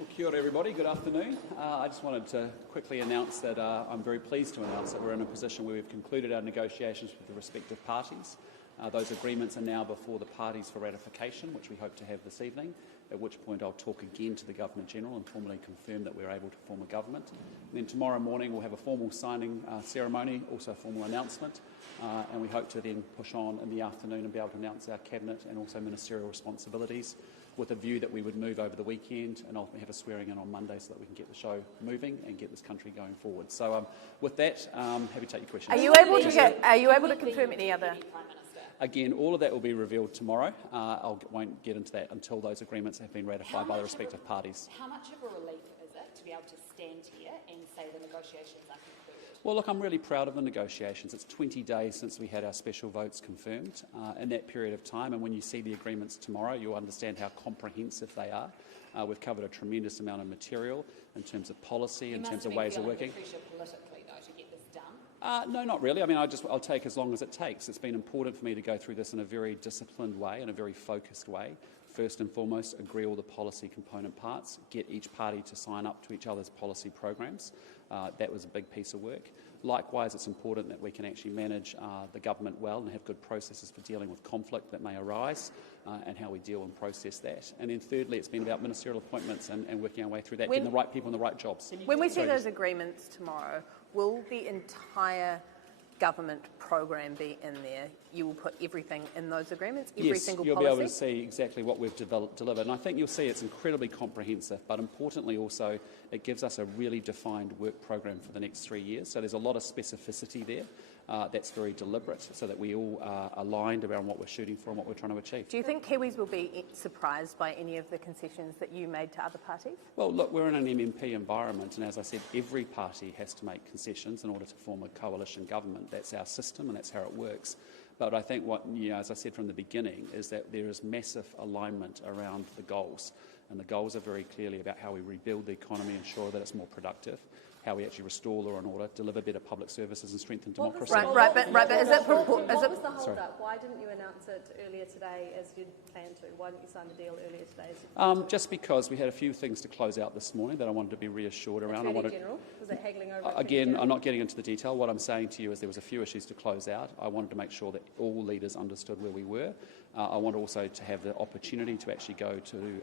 Well, kia ora everybody, good afternoon. I just wanted to quickly announce that I'm very pleased to announce that we're in a position where we've concluded our negotiations with the respective parties. Those agreements are now before the parties for ratification, which we hope to have this evening, at which point I'll talk again to the Governor-General and formally confirm that we're able to form a government. And then tomorrow morning we'll have a formal signing ceremony, also a formal announcement, and we hope to then push on in the afternoon and be able to announce our Cabinet and also ministerial responsibilities, with a view that we would move over the weekend and ultimately have a swearing in on Monday so that we can get the show moving and get this country going forward. So with that, happy to take your questions. Are you able to confirm any other? Again, all of that will be revealed tomorrow. I won't get into that until those agreements have been ratified by the respective parties. How much of a relief is it to be able to stand here and say the negotiations are concluded? Well, look, I'm really proud of the negotiations. It's 20 days since we had our special votes confirmed in that period of time, and when you see the agreements tomorrow, you'll understand how comprehensive they are. We've covered a tremendous amount of material in terms of policy, in terms of ways of working. Pressure politically, though, to get this done? No, not really. I mean, I'll take as long as it takes. It's been important for me to go through this in a very disciplined way, in a very focused way. First and foremost, agree all the policy component parts, get each party to sign up to each other's policy programs. That was a big piece of work. Likewise, it's important that we can actually manage the government well and have good processes for dealing with conflict that may arise and how we deal and process that. And then thirdly, it's been about ministerial appointments and working our way through that, getting the right people in the right jobs. When we see those agreements tomorrow, will the entire government program be in there? You will put everything in those agreements, every single policy? Yes, you'll be able to see exactly what we've delivered. And I think you'll see it's incredibly comprehensive, but importantly also it gives us a really defined work program for the next 3 years. So there's a lot of specificity there. That's very deliberate, so that we all are aligned around what we're shooting for and what we're trying to achieve. Do you think Kiwis will be surprised by any of the concessions that you made to other parties? Well, look, we're in an MMP environment, and as I said, every party has to make concessions in order to form a coalition government. That's our system and that's how it works. But I think what, as I said from the beginning, is that there is massive alignment around the goals. And the goals are very clearly about how we rebuild the economy, ensure that it's more productive, how we actually restore law and order, deliver better public services and strengthen democracy. But is it... What was the hold-up? Why didn't you announce it earlier today as you'd planned to? Why didn't you sign the deal earlier today? Just because we had a few things to close out this morning that I wanted to be reassured around. General? Was it haggling over? Again, I'm not getting into the detail. What I'm saying to you is there was a few issues to close out. I wanted to make sure that all leaders understood where we were. I want also to have the opportunity to actually go to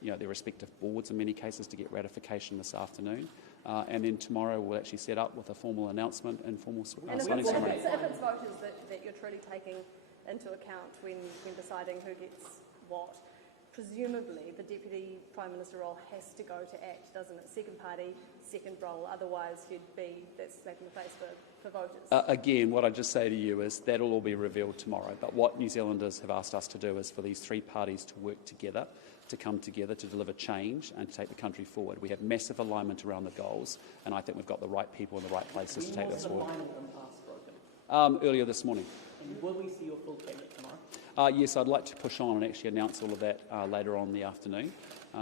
their respective boards in many cases to get ratification this afternoon. And then tomorrow we'll actually set up with a formal announcement and formal signing ceremony. If it's voters that you're truly taking into account when deciding who gets what, presumably the Deputy Prime Minister role has to go to ACT, doesn't it? Second party, second role, otherwise that's slap in the face for voters. Again, what I just say to you is that'll all be revealed tomorrow. But what New Zealanders have asked us to do is for these three parties to work together, to come together to deliver change and to take the country forward. We have massive alignment around the goals, and I think we've got the right people in the right places to take this forward. Earlier this morning. And will we see your full cabinet tomorrow? Yes, I'd like to push on and actually announce all of that later on in the afternoon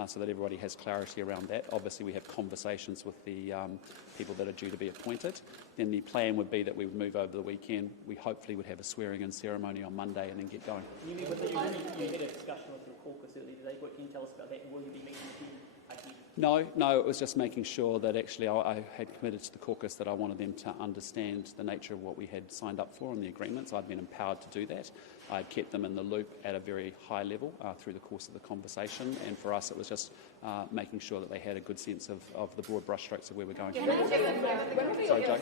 so that everybody has clarity around that. Obviously, we have conversations with the people that are due to be appointed. Then the plan would be that we would move over the weekend. We hopefully would have a swearing-in ceremony on Monday and then get going. You had a discussion with your caucus earlier today. What can you tell us about that? Will you be meeting with you? No, it was just making sure that actually I had committed to the caucus that I wanted them to understand the nature of what we had signed up for in the agreements. I'd been empowered to do that. I kept them in the loop at a very high level through the course of the conversation, and for us it was just making sure that they had a good sense of the broad brushstrokes of where we're going. Sorry, Joe.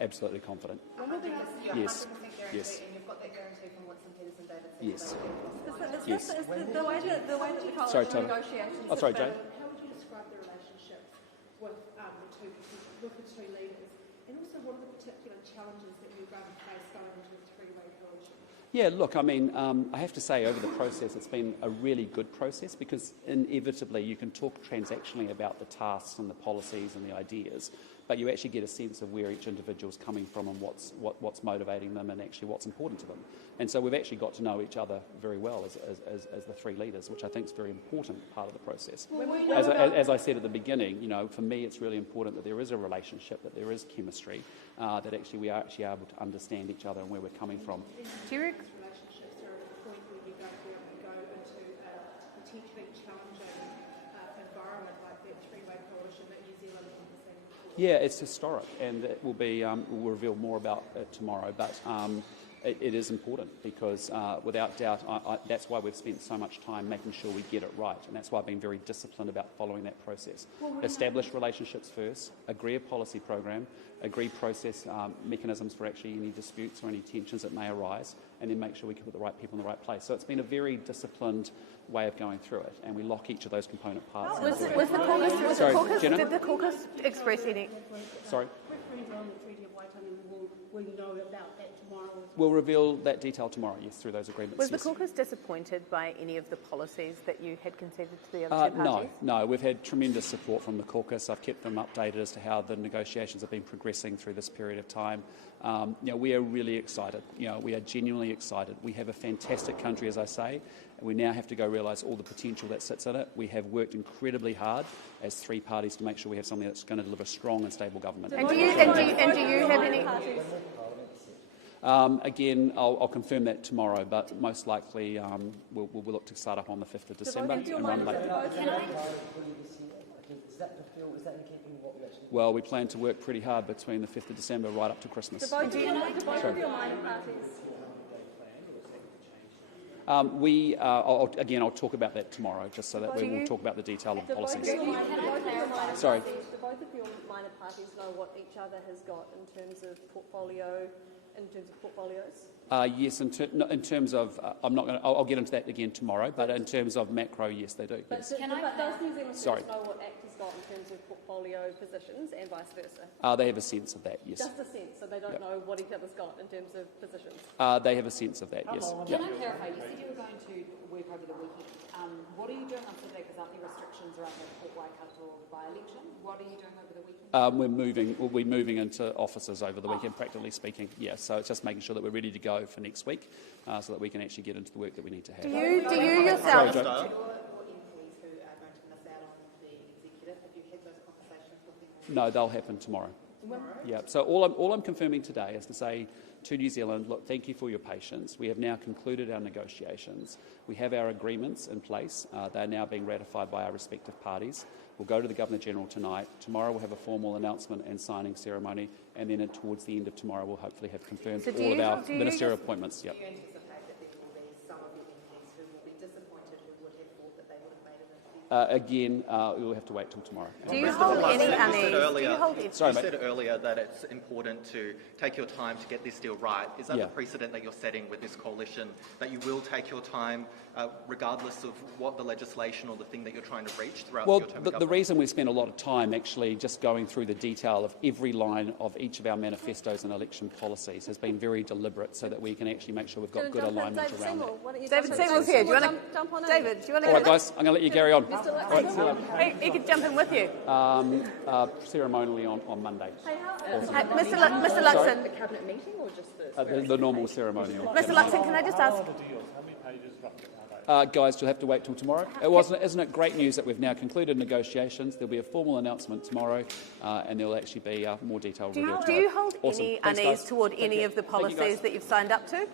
Absolutely confident. Yes. Yes. And you've got that guarantee from Watson, Peterson, Davidson. Yes. Yes. The way that you told Sorry, us Tony. negotiations. Oh, sorry, Jane. How would you describe the relationship with the two leaders, and also what are the particular challenges that you're going to face going into a three-way coalition? Yeah, look, I mean, I have to say over the process it's been a really good process because inevitably you can talk transactionally about the tasks and the policies and the ideas, but you actually get a sense of where each individual's coming from and what's motivating them and actually what's important to them. And so we've actually got to know each other very well as the three leaders, which I think is a very important part of the process. As I said at the beginning, for me it's really important that there is a relationship, that there is chemistry, that actually we are actually able to understand each other and where we're coming from. Do you Relationships are at a point where you don't be able to go into a potentially challenging environment like that three-way coalition that New Zealand has seen before? Yeah, it's historic, and it will be. We'll reveal more about it tomorrow. But it is important because, without doubt, that's why we've spent so much time making sure we get it right, and that's why I've been very disciplined about following that process. Establish relationships first, agree a policy program, agree process mechanisms for actually any disputes or any tensions that may arise, and then make sure we can put the right people in the right place. So it's been a very disciplined way of going through it, and we lock each of those component parts. Was the caucus? Sorry, Jenna? Did the caucus express any? Sorry. Referendum on the Treaty of Waitangi, will you know about that tomorrow? We'll reveal that detail tomorrow, yes, through those agreements. Was the yes. caucus disappointed by any of the policies that you had conceded to the other two parties? No. We've had tremendous support from the caucus. I've kept them updated as to how the negotiations have been progressing through this period of time. We are really excited. We are genuinely excited. We have a fantastic country, as I say. And we now have to go realise all the potential that sits in it. We have worked incredibly hard as three parties to make sure we have something that's going to deliver strong and stable government. And do you have any? Again, I'll confirm that tomorrow, but most likely we'll look to start up on the 5th of December and run late. Well, we plan to work pretty hard between the 5th of December right up to Christmas. Do both of your minor parties? I'll talk about that tomorrow, just so that we will talk about the detail of the policies. Do both Sorry. of your minor parties know what each other has got in terms of portfolios? Yes, in terms of, I'll get into that again tomorrow, but in terms of macro, yes, they do. Yes. Does New Zealand First know what ACT has got in terms of portfolio positions and vice versa? They have a sense of that, yes. Just a sense, so they don't know what each other's got in terms of positions? They have a sense of that, yes. Can I clarify? You said you were going to work over the weekend. What are you doing on Saturday? Because aren't there restrictions around the Port Waikato by-election? What are you doing over the weekend? We'll be moving into offices over the weekend, practically speaking. Yeah, so it's just making sure that we're ready to go for next week, so that we can actually get into the work that we need to have. Do you yourself? Sorry, No, they'll happen tomorrow. Yeah. So all I'm confirming today is to say to New Zealand, look, thank you for your patience. We have now concluded our negotiations. We have our agreements in place. They're now being ratified by our respective parties. We'll go to the Governor-General tonight. Tomorrow we'll have a formal announcement and signing ceremony, and then towards the end of tomorrow we'll hopefully have confirmed all of our ministerial appointments. Yep. Do you anticipate that there will be some of the MPs who will be disappointed, who would have thought that they would have made an interview? Again, we'll have to wait till tomorrow. Do you hold any unease? Sorry, you mate. said earlier that it's important to take your time to get this deal right. Is that Yeah. the precedent that you're setting with this coalition, that you will take your time regardless of what the legislation or the thing that you're trying to reach throughout Well, your term of the government? reason we spent a lot of time actually just going through the detail of every line of each of our manifestos and election policies has been very deliberate so that we can actually make sure we've got good alignment around that. David Seymour's here. Do you want to jump on in? David, do you want to? All right, guys, I'm going to let you carry on. Mr. All right, see you later. He could jump in with you. Ceremonially on Monday. Mr. Luxon. The cabinet meeting or just the... The normal ceremonial. Mr. Luxon, can I just ask? Guys, you'll have to wait till tomorrow. Isn't it great news that we've now concluded negotiations? There'll be a formal announcement tomorrow, and there'll actually be more detailed revealed Do tomorrow. you hold Awesome. any Thanks, unease guys. toward Take any care. of the Thank you, guys. policies that you've signed up to?